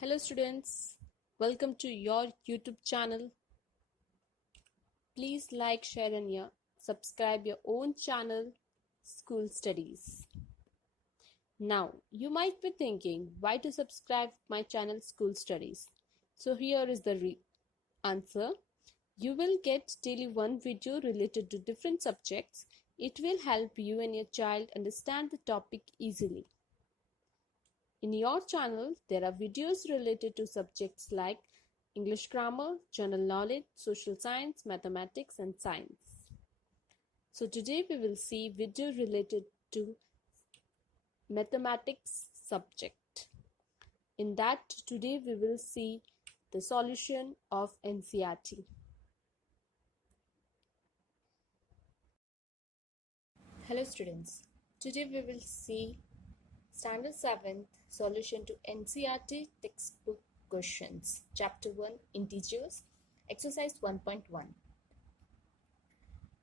Hello students, welcome to your YouTube channel. Please like, share and subscribe your own channel, School Studies. Now, you might be thinking why to subscribe my channel School Studies. So here is the answer. You will get daily one video related to different subjects. It will help you and your child understand the topic easily. In your channel, there are videos related to subjects like English grammar, general knowledge, social science, mathematics, and science. So today we will see video related to mathematics subject. In that, today we will see the solution of NCERT. Hello students, today we will see Standard 7th Solution to NCERT Textbook Questions, Chapter 1 Integers, Exercise 1.1.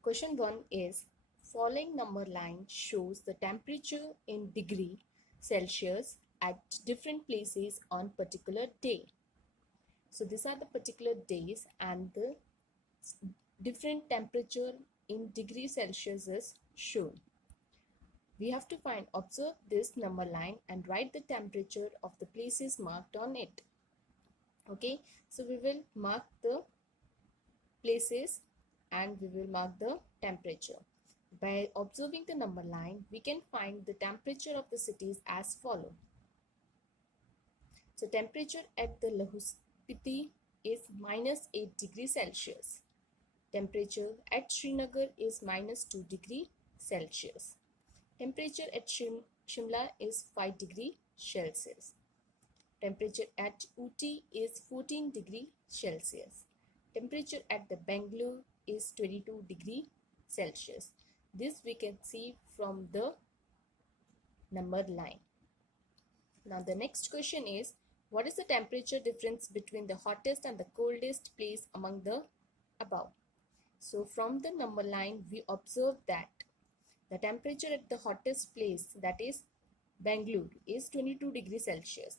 Question 1 is, following number line shows the temperature in degree Celsius at different places on particular day. So these are the particular days and the different temperature in degree Celsius is shown. We have to observe this number line and write the temperature of the places marked on it. Okay, so we will mark the places and we will mark the temperature. By observing the number line, we can find the temperature of the cities as follow. So temperature at the Lahore Spiti is -8 degrees Celsius. Temperature at Srinagar is -2 degrees Celsius. Temperature at Shimla is 5 degrees Celsius. Temperature at Ooty is 14 degrees Celsius. Temperature at the Bangalore is 22 degrees Celsius. This we can see from the numbered line. Now the next question is, what is the temperature difference between the hottest and the coldest place among the above? So from the number line we observe that the temperature at the hottest place, that is Bangalore, is 22 degrees Celsius.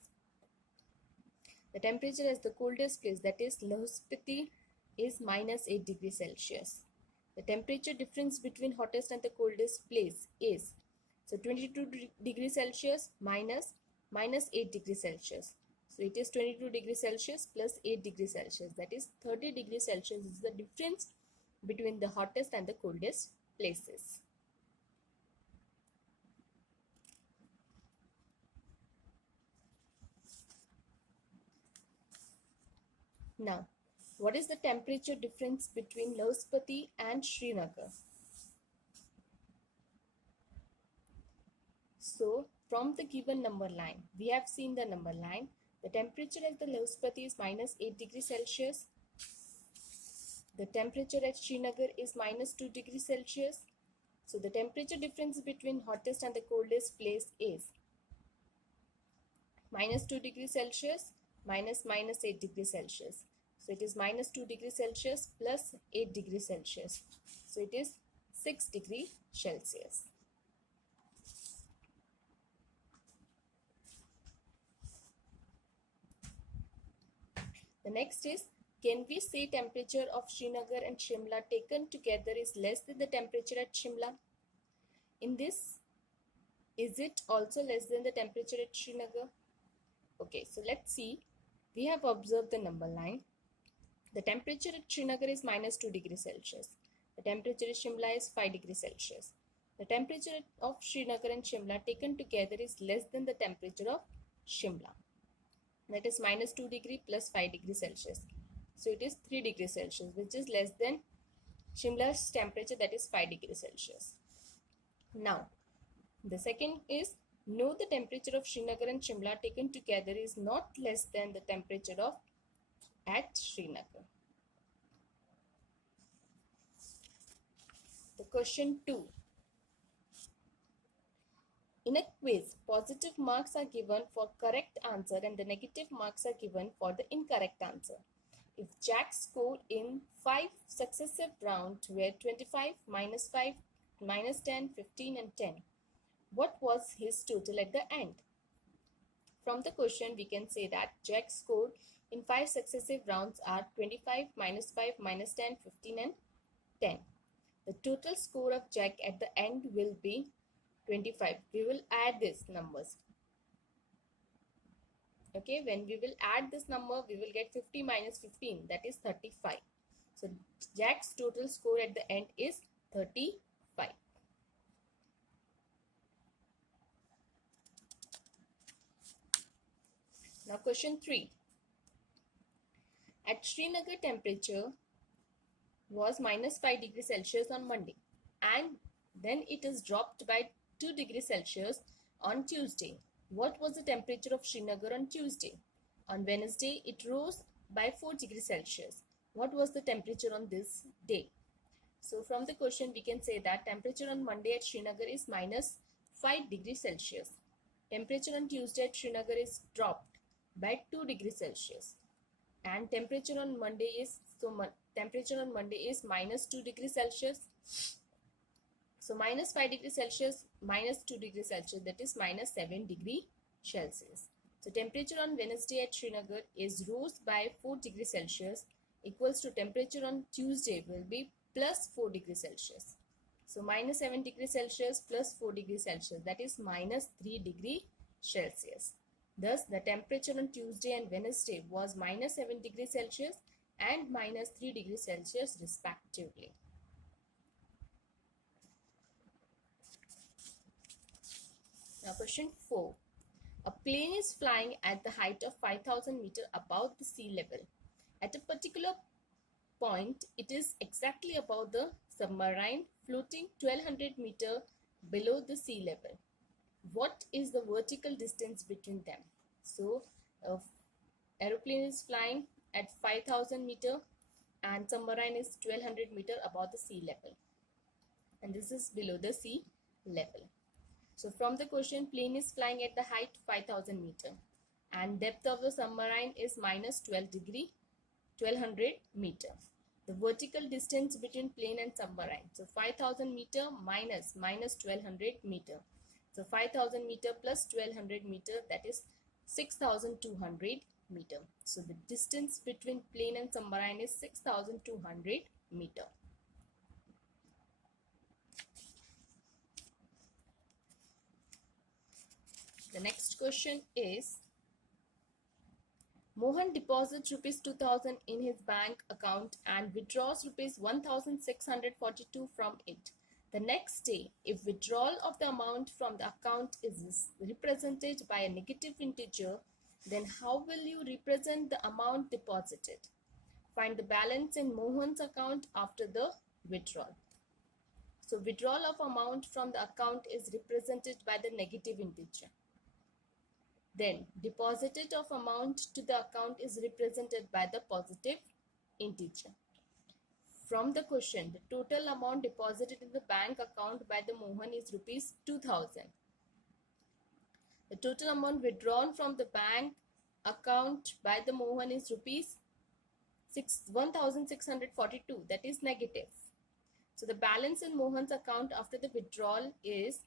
The temperature at the coldest place, that is Lahore Spiti, is -8 degrees Celsius. The temperature difference between hottest and the coldest place is, so 22 degrees Celsius minus -8 degrees Celsius. So it is 22 degrees Celsius plus 8 degrees Celsius, that is 30 degrees Celsius is the difference between the hottest and the coldest places. Now, what is the temperature difference between Lahore Spiti and Srinagar? So, from the given number line, we have seen the number line. The temperature at the Lahore Spiti is -8 degrees Celsius. The temperature at Srinagar is -2 degrees Celsius. So, the temperature difference between hottest and the coldest place is -2 degrees Celsius minus -8 degrees Celsius. So it is -2 degrees Celsius plus 8 degrees Celsius. So it is 6 degrees Celsius. The next is, can we say temperature of Srinagar and Shimla taken together is less than the temperature at Shimla? In this, is it also less than the temperature at Srinagar? Okay, so let's see. We have observed the number line. The temperature at Srinagar is -2 degrees Celsius. The temperature at Shimla is 5 degrees Celsius. The temperature of Srinagar and Shimla taken together is less than the temperature of Shimla. That is -2 degree plus 5 degrees Celsius. So it is 3 degrees Celsius, which is less than Shimla's temperature, that is 5 degrees Celsius. Now, the second is, no, the temperature of Srinagar and Shimla taken together is not less than the temperature of at Srinagar. The question 2. In a quiz, positive marks are given for correct answer and the negative marks are given for the incorrect answer. If Jack's score in 5 successive rounds were 25, -5, -10, 15 and 10, what was his total at the end? from the question we can say that Jack scored in 5 successive rounds are 25, -5, -10, 15 and 10. The total score of Jack at the end will be 25. We will add these numbers. Okay, when we will add this number, we will get 50 minus 15, that is 35. So Jack's total score at the end is 35. Now question 3. At Srinagar, temperature was -5 degrees Celsius on Monday, and then it is dropped by 2 degrees Celsius on Tuesday. What was the temperature of Srinagar on Tuesday? On Wednesday, it rose by 4 degrees Celsius. What was the temperature on this day? So from the question, we can say that temperature on Monday at Srinagar is -5 degrees Celsius. Temperature on Tuesday at Srinagar is dropped by 2 degrees Celsius. And temperature on Monday is -2 degrees Celsius. So -5 degrees Celsius minus 2 degrees Celsius, that is -7 degrees Celsius. So temperature on Wednesday at Srinagar is rose by 4 degrees Celsius equals to temperature on Tuesday will be +4 degrees Celsius. So -7 degrees Celsius plus 4 degrees Celsius, that is -3 degrees Celsius. Thus, the temperature on Tuesday and Wednesday was -7 degrees Celsius and -3 degrees Celsius respectively. Now question 4. A plane is flying at the height of 5,000 meters above the sea level. At a particular point, it is exactly above the submarine floating 1200 meters below the sea level. What is the vertical distance between them? So, aeroplane is flying at 5,000 meters and submarine is 1200 meters above the sea level. And this is below the sea level. So from the question, plane is flying at the height 5,000 meters and depth of the submarine is -1200 meters. The vertical distance between plane and submarine. So 5,000 meters minus -1200 meters. So 5,000 meters plus 1200 meters, that is 6,200 meters. So the distance between plane and submarine is 6,200 meters. The next question is, Mohan deposits rupees 2,000 in his bank account and withdraws rupees 1,642 from it. The next day, if withdrawal of the amount from the account is represented by a negative integer, then how will you represent the amount deposited? Find the balance in Mohan's account after the withdrawal. So withdrawal of amount from the account is represented by the negative integer. Then deposited of amount to the account is represented by the positive integer. From the question, the total amount deposited in the bank account by the Mohan is rupees 2,000. The total amount withdrawn from the bank account by the Mohan is rupees 1,642, that is negative. So the balance in Mohan's account after the withdrawal is,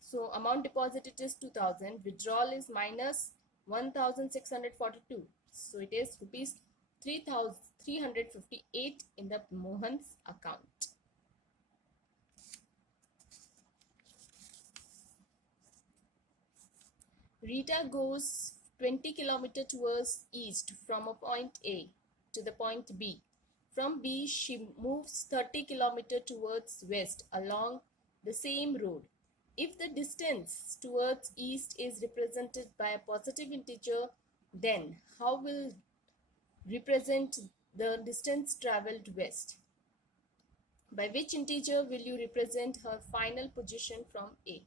so amount deposited is 2,000, withdrawal is minus 1,642. So it is rupees 3,358 in the Mohan's account. Rita goes 20 kilometers towards east from a point A to the point B. From B, she moves 30 kilometers towards west along the same road. If the distance towards east is represented by a positive integer, then how will represent the distance traveled west? By which integer will you represent her final position from A?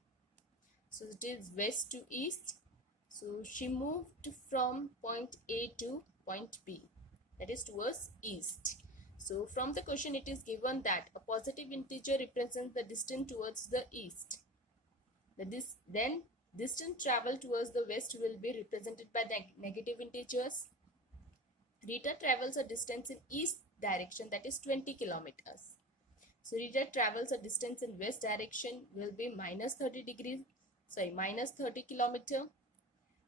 So it is west to east. So she moved from point A to point B, that is towards east. So from the question it is given that a positive integer represents the distance towards the east. Then distance traveled towards the west will be represented by the negative integers. Rita travels a distance in east direction, that is 20 kilometers. So Rita travels a distance in west direction will be minus 30 kilometers.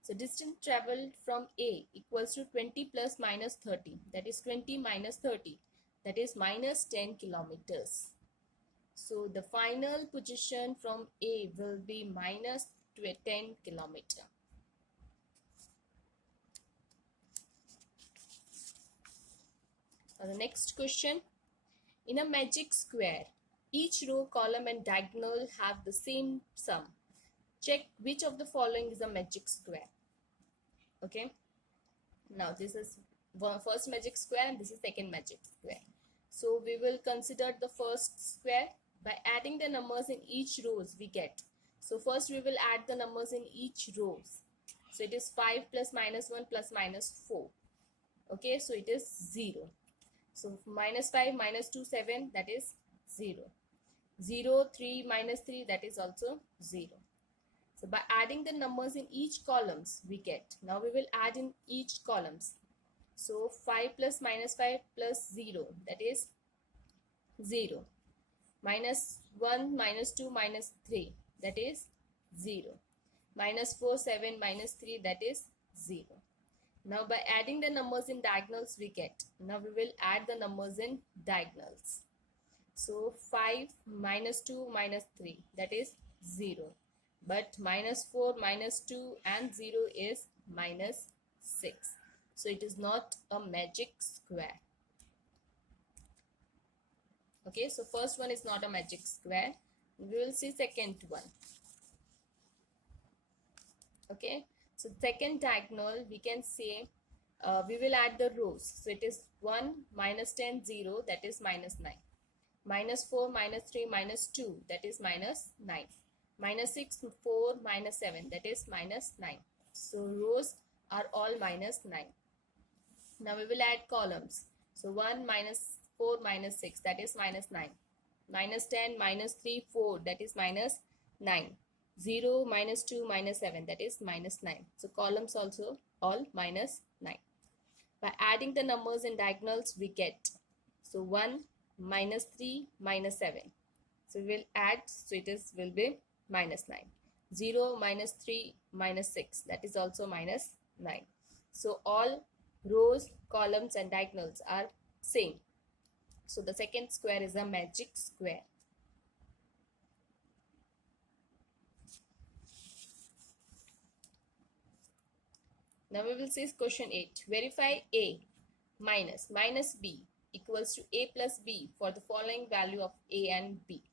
So distance traveled from A equals to 20 plus minus 30. That is 20 minus 30. That is minus 10 kilometers. So the final position from A will be minus 10 kilometer. Now the next question. In a magic square, each row, column and diagonal have the same sum. Check which of the following is a magic square. Okay. Now this is first magic square and this is second magic square. So we will consider the first square. By adding the numbers in each rows we get. So first we will add the numbers in each rows. So it is 5 plus minus 1 plus minus 4. Okay, so it is 0. So minus 5 minus 2 7, that is 0. 0 3 minus 3, that is also 0. So by adding the numbers in each columns we get. Now we will add in each columns. So 5 plus minus 5 plus 0, that is 0. Minus 1 minus 2 minus 3, that is 0. Minus 4 7 minus 3, that is 0. Now by adding the numbers in diagonals we get. Now we will add the numbers in diagonals. So 5 minus 2 minus 3, that is 0. But minus 4 minus 2 and 0 is minus 6. So it is not a magic square. Okay, so first one is not a magic square. We will see second one. Okay, so second diagonal we can say we will add the rows. So it is 1 minus 10 0, that is minus 9. Minus 4 minus 3 minus 2, that is minus 9. Minus 6 4 minus 7, that is minus 9. So rows are all minus 9. Now we will add columns. So 1 minus 4 minus 6, that is minus 9. Minus 10 minus 3 4, that is minus 9. 0 minus 2 minus 7, that is minus 9. So columns also all minus 9. By adding the numbers in diagonals we get. So 1 minus 3 minus 7. So we will add, so it is will be minus 9. 0 minus 3 minus 6, that is also minus 9. So all rows, columns and diagonals are same. So the second square is a magic square. Now we will see question 8. Verify A minus B equals to A plus B for the following value of A and B.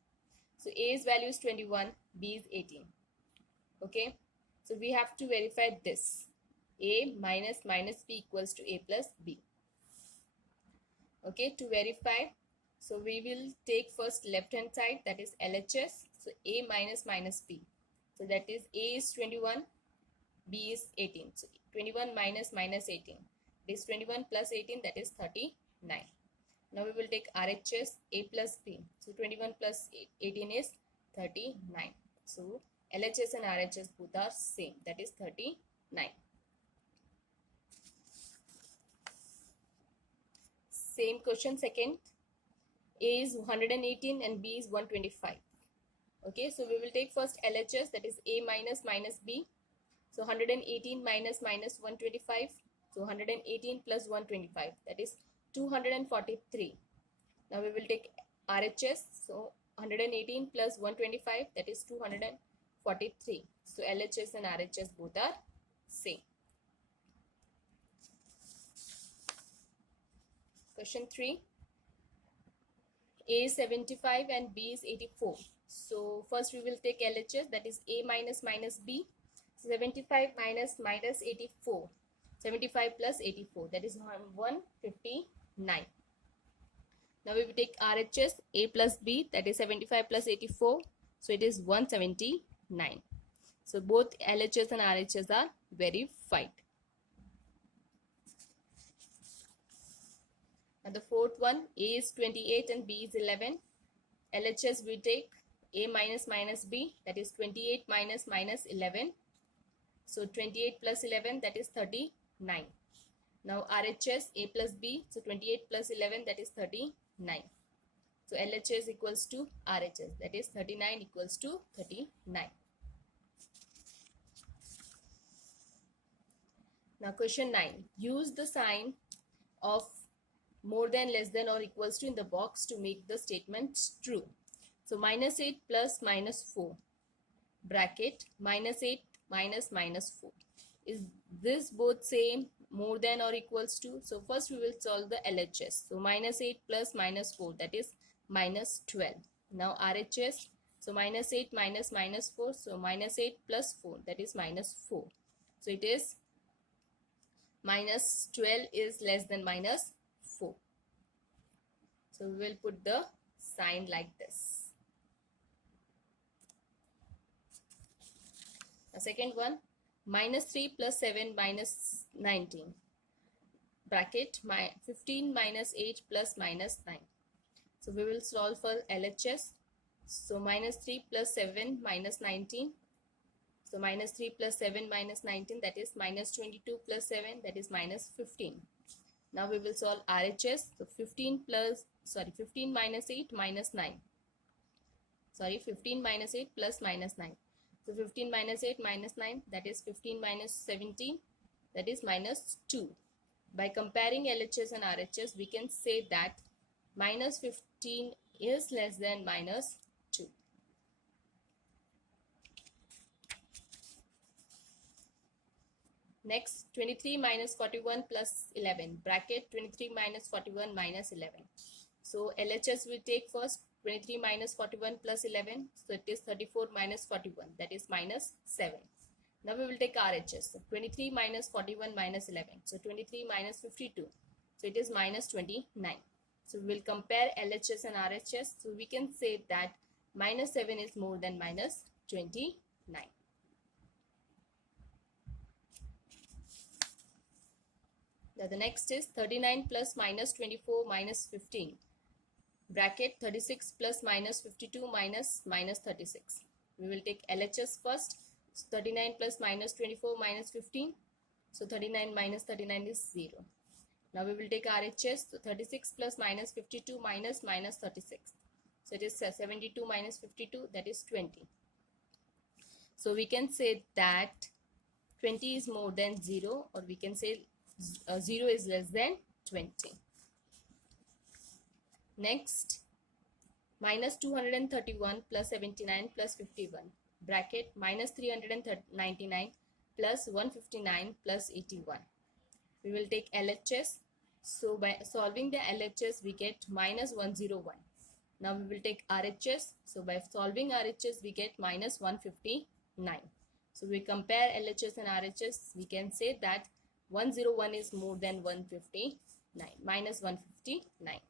So A's value is 21, B is 18. Okay, so we have to verify this. A minus B equals to A plus B. Okay, to verify, so we will take first left hand side, that is LHS. So A minus B. So that is A is 21, B is 18. So 21 minus 18. This 21 plus 18, that is 39. Now we will take RHS, A plus B. So 21 plus 18 is 39. So LHS and RHS both are same, that is 39. Same question second. A is 118 and B is 125. Okay, so we will take first LHS, that is A minus B. So 118 minus 125. So 118 plus 125, that is 243. Now we will take RHS. So 118 plus 125, that is 243. So LHS and RHS both are same. Question 3. A is 75 and B is 84. So first we will take LHS, that is A minus B. 75 minus 84. 75 plus 84, that is 159. Now we will take RHS, A plus B, that is 75 plus 84. So it is 179. So both LHS and RHS are verified. And the fourth one, A is 28 and B is 11. LHS we take A minus B, that is 28 minus 11. So 28 plus 11, that is 39. Now RHS, A plus B, so 28 plus 11, that is 39. So LHS equals to RHS, that is 39 equals to 39. Now question 9. Use the sign of more than, less than or equals to in the box to make the statement true. So -8 plus -4 bracket -8 minus -4. Is this both same, more than or equals to? So first we will solve the LHS. So -8 plus -4, that is -12. Now RHS, so -8 minus -4, so -8 plus 4, that is -4. So it is -12 is less than -4. So we will put the sign like this. The second one, -3 plus 7 minus 19 bracket 15 minus 8 plus -9. So we will solve for LHS. So -3 plus 7 minus 19. So -3 plus 7 minus 19, that is -22 plus 7, that is -15. Now we will solve RHS. So 15 minus 8 minus 9. 15 minus 8 plus -9. So 15 minus 8 minus 9, that is 15 minus 17, that is -2. By comparing LHS and RHS, we can say that -15 is less than -2. Next, 23 minus 41 plus 11 bracket 23 minus 41 minus 11. So LHS we take first. 23 minus 41 plus 11, so it is 34 minus 41, that is -7. Now we will take RHS. So 23 minus 41 minus 11, so 23 minus 52, so it is -29. So we will compare LHS and RHS. So we can say that -7 is more than -29. Now the next is 39 plus -24 minus 15 bracket 36 plus -52 minus -36. We will take LHS first. So 39 plus -24 minus 15. So 39 minus 39 is 0. Now we will take RHS. So 36 plus -52 minus -36. So it is 72 minus 52, that is 20. So we can say that 20 is more than 0, or we can say 0 is less than 20. Next, -231 plus 79 plus 51 bracket -399 plus 159 plus 81. We will take LHS. So by solving the LHS, we get -101. Now we will take RHS. So by solving RHS, we get -159. So we compare LHS and RHS. We can say that 101 is more than 159, -159.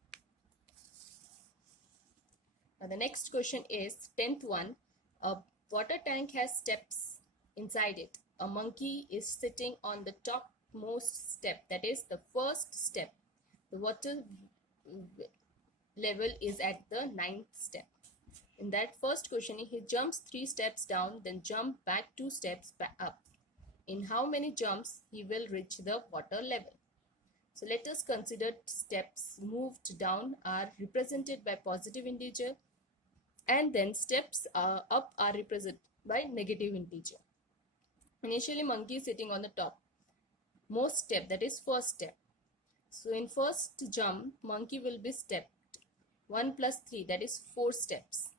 Now the next question is 10th one. A water tank has steps inside it. A monkey is sitting on the topmost step, that is the first step. The water level is at the 9th step. In that first question, he jumps 3 steps down, then jump back 2 steps back up. In how many jumps he will reach the water level? So let us consider steps moved down are represented by positive integer, and then steps up are represented by negative integer. Initially, monkey is sitting on the top most step, that is first step. So in first jump, monkey will be stepped 1 plus 3, that is 4 steps.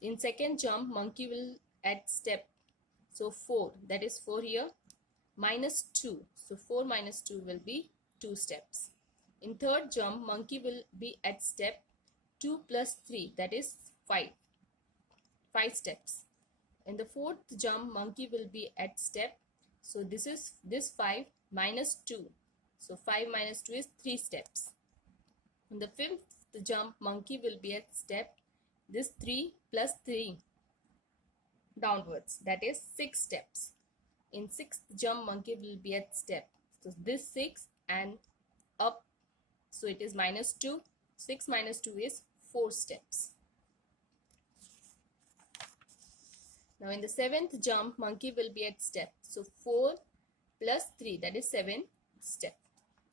In second jump, monkey will add step, so 4, that is 4 here, -2, so 4 minus 2 will be 2 steps. In third jump, monkey will be at step 2 plus 3, that is 5 steps. In the fourth jump, monkey will be at step, so this 5 minus 2, so 5 minus 2 is 3 steps. In the fifth jump, monkey will be at step, this 3 plus 3 downwards, that is 6 steps. In sixth jump, monkey will be at step, so this 6 and up, so it is -2. 6 minus 2 is 4 steps. Now in the seventh jump, monkey will be at step, so 4 plus 3, that is 7 step.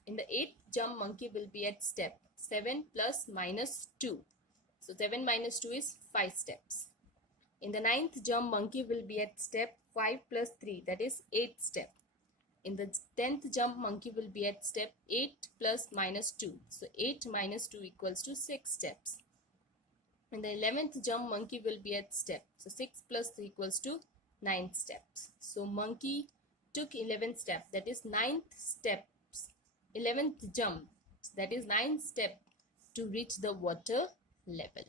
In the eighth jump, monkey will be at step, 7 plus -2, so 7 minus 2 is 5 steps. In the ninth jump, monkey will be at step 5 plus 3, that is 8 step. In the 10th jump, monkey will be at step 8 plus minus 2. So 8 minus 2 equals to 6 steps. In the 11th jump, monkey will be at step. So 6 plus 3 equals to 9 steps. So monkey took 11 steps, that is 9th steps. 11th jump, that is 9th step to reach the water level.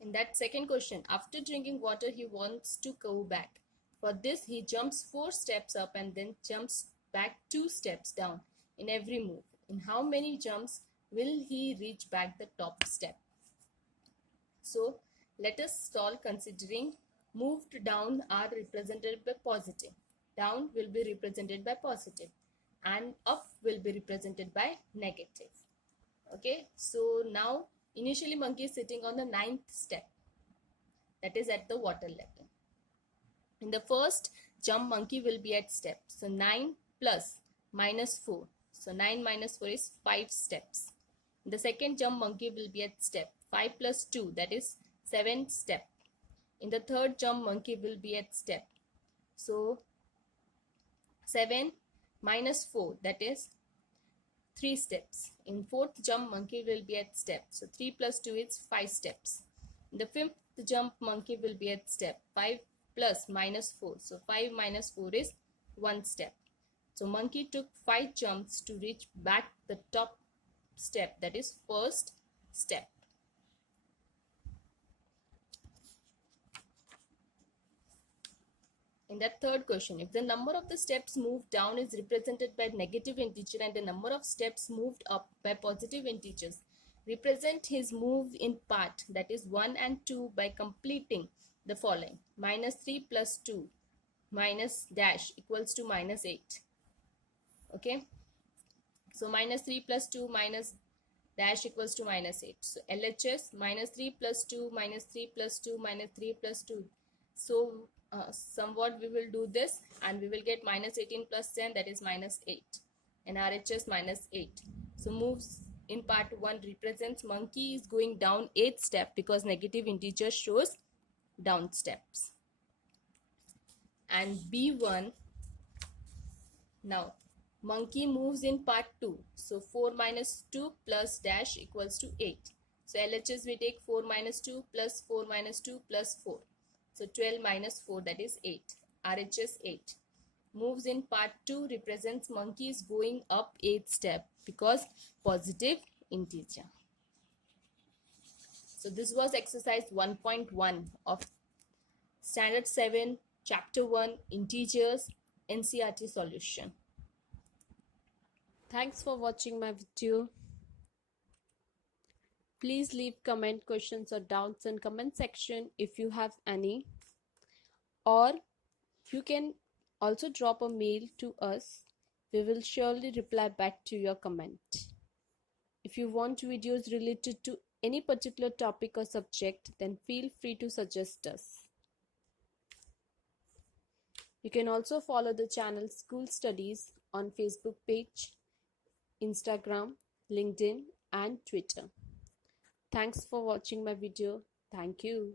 In that second question, after drinking water, he wants to go back. For this, he jumps 4 steps up and then jumps back 2 steps down in every move. In how many jumps will he reach back the top step? So, let us solve considering moved down are represented by positive. Down will be represented by positive and up will be represented by negative. Okay, so now initially monkey is sitting on the 9th step, that is at the water level. In the first jump, monkey will be at step. So 9 plus minus 4. So 9 minus 4 is 5 steps. In the second jump, monkey will be at step. 5 plus 2, that is 7 step. In the third jump, monkey will be at step. So 7 minus 4, that is 3 steps. In fourth jump, monkey will be at step. So 3 plus 2 is 5 steps. In the fifth jump, monkey will be at step. 5 plus minus 4. So 5 minus 4 is 1 step. So monkey took 5 jumps to reach back the top step, that is first step. In that third question, if the number of the steps moved down is represented by negative integer and the number of steps moved up by positive integers, represent his move in part, that is 1 and 2, by completing the following. Minus 3 plus 2 minus dash equals to minus 8. Okay. So minus 3 plus 2 minus dash equals to minus 8. So LHS minus 3 plus 2 minus 3 plus 2 minus 3 plus 2. So somewhat we will do this and we will get minus 18 plus 10, that is minus 8, and RHS minus 8. So moves in part 1 represents monkey is going down 8 step because negative integer shows down steps. And B1, now monkey moves in part 2. So 4 minus 2 plus dash equals to 8. So LHS we take 4 minus 2 plus 4 minus 2 plus 4. So 12 minus 4, that is 8. RHS 8. Moves in part 2 represents monkey is going up 8 step because positive integer. So this was exercise 1.1 of standard 7 chapter 1 integers NCERT solution. Thanks for watching my video. Please leave comment, questions or doubts in comment section if you have any, or you can also drop a mail to us. We will surely reply back to your comment. If you want videos related to any particular topic or subject, then feel free to suggest us. You can also follow the channel School Studies on Facebook page, Instagram, LinkedIn and Twitter. Thanks for watching my video. Thank you.